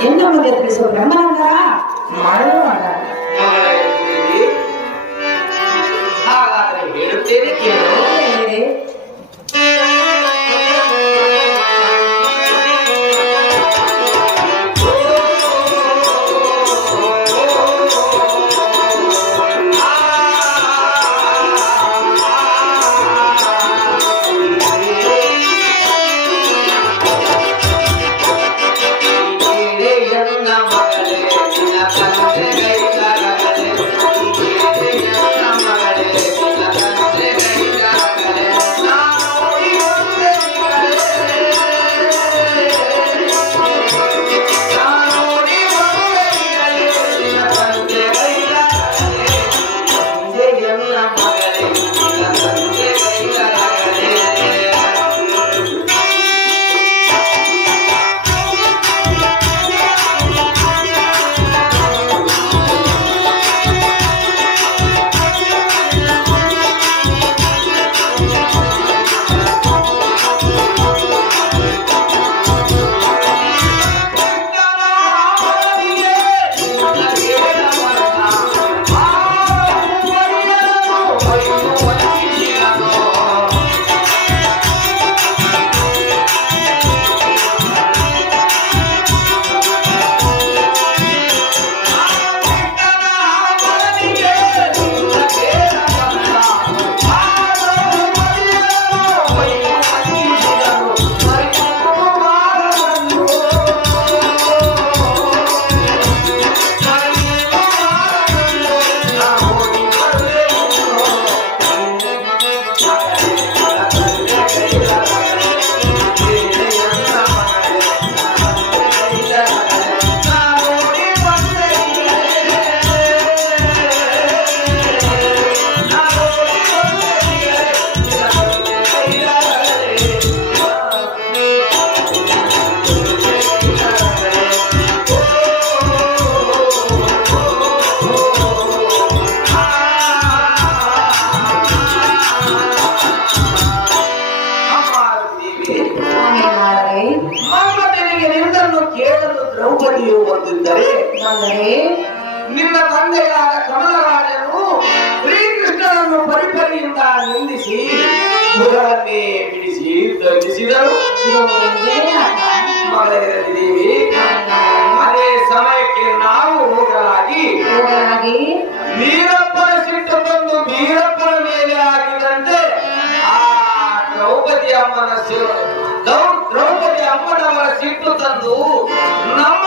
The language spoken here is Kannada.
ಹೆಣ್ಣನ್ನು ಎದುರಿಸುವ ಬ್ರಹ್ಮನಂದರ ಮಾಡಲು ಹಾಗಾದ್ರೆ ಹೇಳುತ್ತೇನೆ ಕೇಳು. ದ್ರೌಪದಿಯು ಬಂದಿದ್ದರೆ ನಿನ್ನ ತಂದೆಯಾದ ಕಮಲರಾಜನು ಶ್ರೀಕೃಷ್ಣನನ್ನು ಪರಿಪರಿಯಿಂದ ನಿಂದಿಸಿ ಭುಜವನ್ನೇ ಬಿಡಿಸಿ ದಂಡಿಸಿದರು. ಮಳೆಯಲ್ಲಿದ್ದೀವಿ. ಅದೇ ಸಮಯಕ್ಕೆ ನಾವು ಹೋಗಲಾಗಿ ವೀರಪ್ಪನ ಸಿಟ್ಟು ಬಂದು ವೀರಪ್ಪನ ಮೇಲೆ ಆಗಿದಂತೆ ಆ ದ್ರೌಪದಿ ಅಮ್ಮನವರ ಸಿಟ್ಟು ತಂದು ನಮ್ಮ